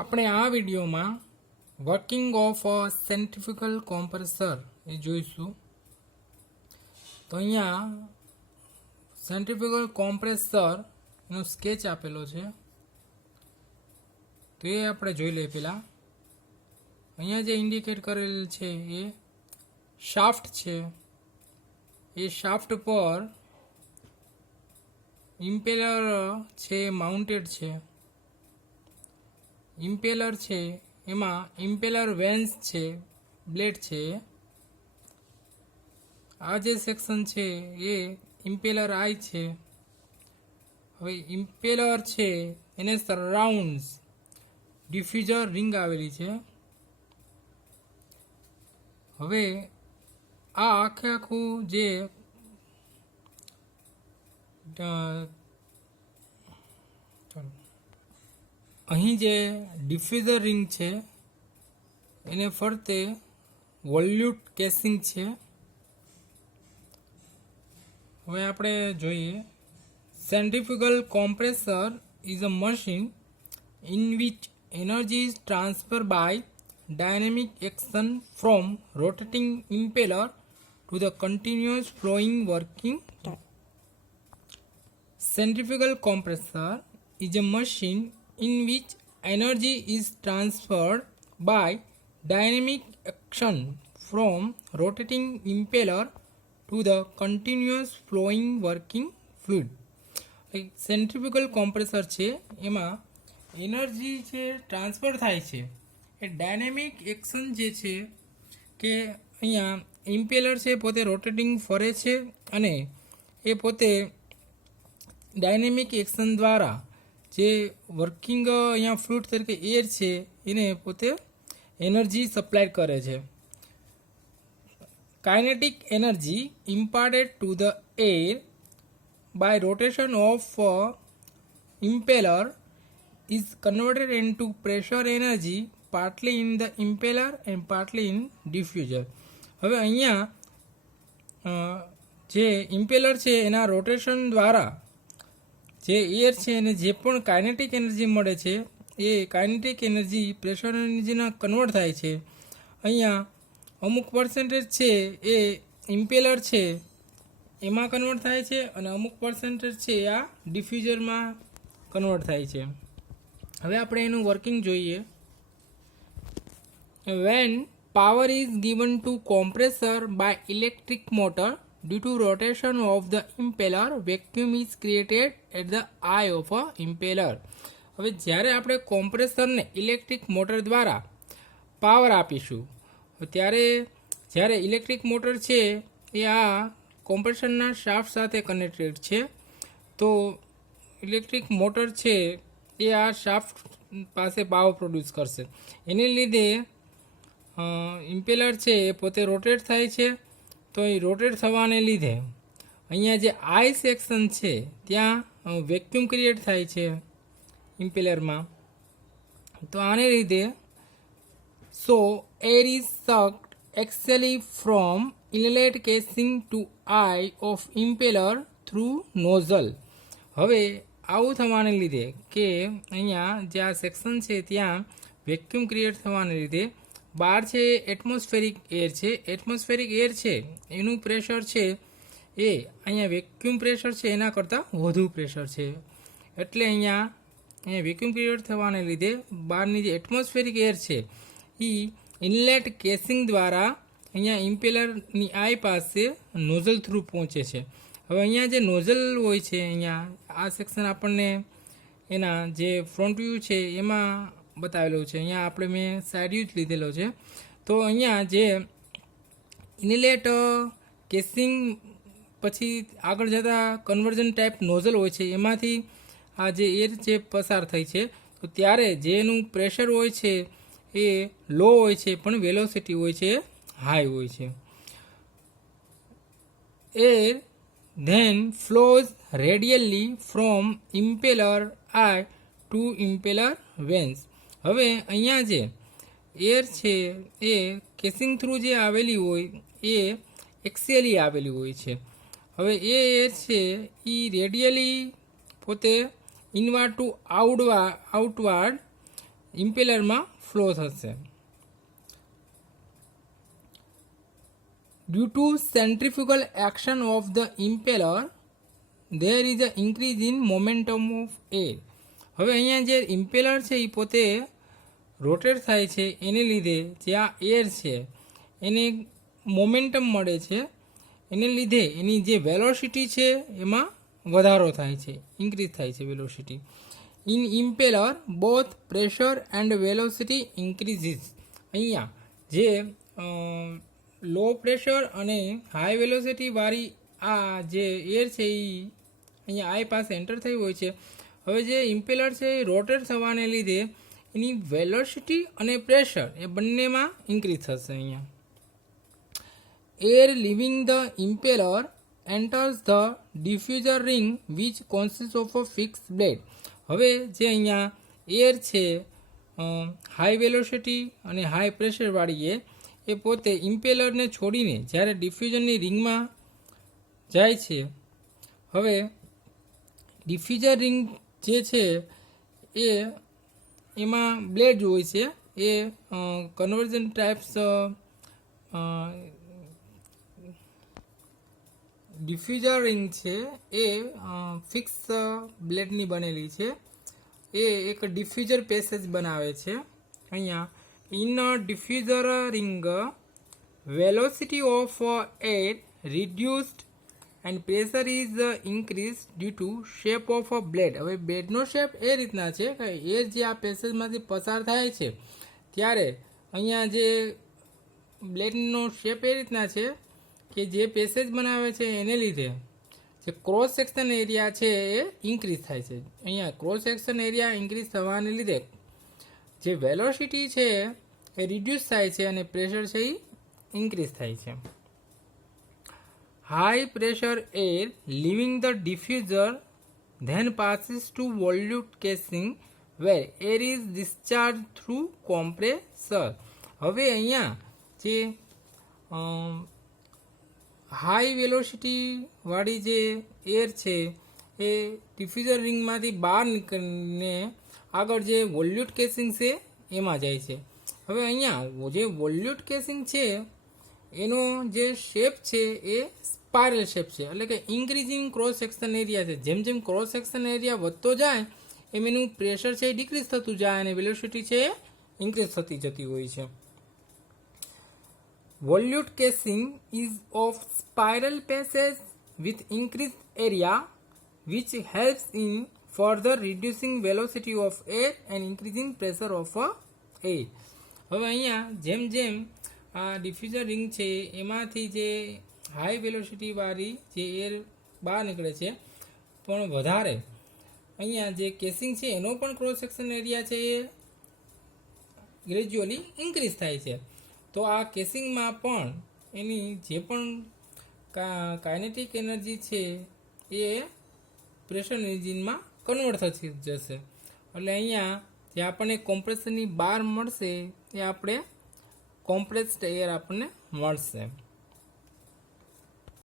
આપણે આ વિડીયોમાં working of a centrifugal compressor એ જોઈશું. તો અહીંયા સેન્ટ્રીફ્યુગલ કોમ્પ્રેસર એનો સ્કેચ આપેલો છે, તો એ આપણે જોઈ લઈએ. પહેલાં અહીંયા જે ઇન્ડિકેટ કરેલ છે એ શાફ્ટ છે. એ શાફ્ટ પર ઇમ્પેલર છે માઉન્ટેડ છે. ઇમ્પેલર છે એમાં ઇમ્પેલર વેન્સ છે, બ્લેડ છે. આ જે સેક્શન છે એ ઇમ્પેલર આઈ છે. હવે ઇમ્પેલર છે એને સરાઉન્ડ્સ ડિફ્યુઝર રિંગ આવેલી છે. હવે આ આખું જે અહીં જે ડિફ્યુઝર રિંગ છે એને ફરતે વોલ્યુટ કેસિંગ છે. હવે આપણે જોઈએ, centrifugal compressor is a machine in which energy is transferred by dynamic action from rotating impeller to the continuous flowing working tube. Centrifugal compressor is a machine in which energy is transferred by dynamic action from rotating impeller to the continuous flowing working fluid. Centrifugal compressor છે એમાં energy જે transfer થાય છે એ dynamic action જે છે કે અહીંયા impeller છે પોતે રોટેટિંગ ફરે છે અને એ પોતે ડાયનેમિક એક્શન દ્વારા જે વર્કિંગ અહીંયા ફ્લુઇડ તરીકે એર છે એને પોતે એનર્જી સપ્લાય કરે છે. Kinetic energy imparted to the air by rotation of impeller is converted into pressure energy partly in the impeller and partly in diffuser. હવે અહીંયા જે ઇમ્પેલર છે એના રોટેશન દ્વારા જે એર છે એને જે પણ કાઇનેટિક એનર્જી મળે છે એ કાઇનેટિક એનર્જી પ્રેશર એનર્જીના કન્વર્ટ થાય છે. અહીંયા અમુક પર્સન્ટેજ છે એ ઇમ્પેલર છે એમાં કન્વર્ટ થાય છે અને અમુક પર્સન્ટેજ છે આ ડિફ્યુઝરમાં કન્વર્ટ થાય છે. હવે આપણે એનું વર્કિંગ જોઈએ. When power is given to compressor by electric motor due to rotation of the impeller, vacuum is created at the eye of a impeller. હવે જ્યારે આપણે કોમ્પ્રેસરને ઇલેક્ટ્રિક મોટર દ્વારા પાવર આપીશું ત્યારે જ્યારે ઇલેક્ટ્રિક મોટર છે એ આ કોમ્પ્રેસરના શાફ્ટ સાથે કનેક્ટેડ છે, તો ઇલેક્ટ્રિક મોટર છે એ આ શાફ્ટ પાસે પાવર પ્રોડ્યુસ કરશે. એને લીધે ઇમ્પેલર છે એ પોતે રોટેટ થાય છે. તો એ રોટેટ થવાને લીધે અહીંયા જે આઈ સેક્શન છે ત્યાં વેક્યુમ ક્રિએટ થાય છે ઇમ્પેલરમાં. તો આને લીધે so air is sucked axially from inlet casing to eye of impeller through nozzle. હવે આવું થવાને લીધે કે અહીંયા જે આ સેક્શન છે ત્યાં વેક્યુમ ક્રિએટ થવાને લીધે બહાર છે એટમોસ્ફેરિક એર છે. એટમોસ્ફેરિક એર છે એનું પ્રેશર છે એ અહીંયા વેક્યુમ પ્રેશર છે એના કરતાં વધુ પ્રેશર છે. એટલે અહીંયા વેક્યુમ ક્રિએટ થવાને લીધે બહારની જે એટમોસ્ફેરિક એર છે એ ઇનલેટ કેસિંગ દ્વારા અહીંયા ઇમ્પેલરની આઈ પાસે નોઝલ થ્રુ પહોંચે છે. હવે અહીંયા જે નોઝલ હોય છે, અહીંયા આ સેક્શન આપણને એના જે ફ્રન્ટ વ્યૂ છે એમાં બતાવેલો છે. અહીંયા આપણે મેં સાઈડ વ્યૂ જ લીધેલો છે. તો અહીંયા જે ઇનલેટ કેસિંગ પછી આગળ જતા કન્વર્ઝન ટાઈપ નોઝલ હોય છે એમાંથી આ જે એર છે પસાર થઈ છે. તો ત્યારે જેનું પ્રેશર હોય છે એ લો હોય છે પણ વેલોસિટી હોય છે હાઈ હોય છે. Air then flows radially from impeller eye to impeller vents. હવે અહીંયા જે એર છે એ કેસિંગ થ્રુ જે આવેલી હોય એ એક્સિયલી આવેલી હોય છે. હવે એ એર છે એ રેડિયલી પોતે ઇનવાર્ડ ટુ આઉટવાર્ડ ઇમ્પેલરમાં ફ્લો થશે. Due to centrifugal action of the impeller, there is an increase in momentum of air. હવે અહીંયા જે ઇમ્પેલર છે એ પોતે રોટેટ થાય છે, એને લીધે જે આ એર છે એને મોમેન્ટમ મળે છે, એને લીધે એની જે વેલોસિટી છે એમાં વધારો થાય છે, ઇન્ક્રીઝ થાય છે velocity. In impeller both pressure and velocity ઇન્ક્રીઝીસ. અહીંયા જે લો પ્રેશર અને હાઈ વેલોસિટી વાળી આ જે એર છે એ અહીંયા આઈ પાસે એન્ટર થઈ હોય છે. હવે જે ઇમ્પેલર છે એ રોટેટ થવાને લીધે એની વેલોસિટી અને પ્રેશર એ બંનેમાં ઇન્ક્રીઝ થશે. અહીંયા air leaving the impeller enters the diffuser ring which consist of a fix blade. હવે જે અહીંયા એર છે હાઈ વેલોસિટી અને હાઈ પ્રેશરવાળી એ પોતે ઇમ્પેલરને છોડીને જ્યારે ડિફ્યુઝરની રિંગમાં જાય છે. હવે ડિફ્યુઝર રિંગ જે છે એ એમાં બ્લેડ હોય છે, એ કન્વર્ઝન ટાઈપ્સ ડિફ્યુઝર રિંગ છે એ ફિક્સ બ્લેડની બનેલી છે, એ એક ડિફ્યુઝર પેસેજ બનાવે છે. અહીંયા in a diffuser ring, velocity of air reduced and pressure is increased due to shape of a blade. હવે બ્લેડનો શેપ એ રીતના છે કે એર જે આ પેસેજમાંથી પસાર થાય છે ત્યારે અહીંયા જે બ્લેડનો શેપ એ રીતના છે કે જે પેસેજ બનાવે છે એને લીધે જે ક્રોસ સેક્શન એરિયા છે એ ઇન્ક્રીઝ થાય છે. અહીંયા ક્રોસ સેક્શન એરિયા ઇન્ક્રીઝ થવાને લીધે જે વેલોસિટી છે એ રિડ્યુસ થાય છે અને પ્રેશર છે એ ઇન્ક્રીઝ થાય છે. High pressure air leaving the diffuser then passes to volute casing where air is discharge through compressor. હવે અહીંયા જે હાઈ વેલોસિટી વાળી જે એર છે એ ડિફ્યુઝર રિંગમાંથી બહાર નીકળીને આગળ જે વોલ્યુટ કેસિંગ છે એમાં જાય છે. હવે અહીંયા જે વોલ્યુટ કેસિંગ છે એનો જે શેપ છે એ સ્પાયરલ શેપ છે, એટલે કે ઇન્ક્રીઝિંગ ક્રોસ સેક્શન એરિયા છે. જેમ જેમ ક્રોસ સેક્શન એરિયા વધતો જાય એમ એનું પ્રેશર છે એ ડિક્રીઝ થતું જાય અને વેલોસિટી છે એ ઇન્ક્રીઝ થતી જતી હોય છે. Volute casing is of spiral passage with increase area which helps in further reducing velocity of air and increasing pressure of air. હવે અહીંયા જેમ જેમ આ ડિફ્યુઝર રિંગ છે એમાંથી જે હાઈ વેલોસિટી વાળી જે એર બહાર નીકળે છે પણ વધારે અહીંયા જે કેસિંગ છે એનો પણ ક્રોસ સેક્શન એરિયા છે એ ગ્રેજ્યુઅલી ઇન્ક્રીઝ થાય છે. તો આ કેસિંગમાં પણ એની જે પણ કાઇનેટિક એનર્જી છે એ પ્રેશર એન્જિનમાં કન્વર્ટ થતી જશે. એટલે અહીંયા જે આપણને કોમ્પ્રેસરની બહાર મળશે એ આપણે કોમ્પ્રેસ્ડ એર આપણને મળશે.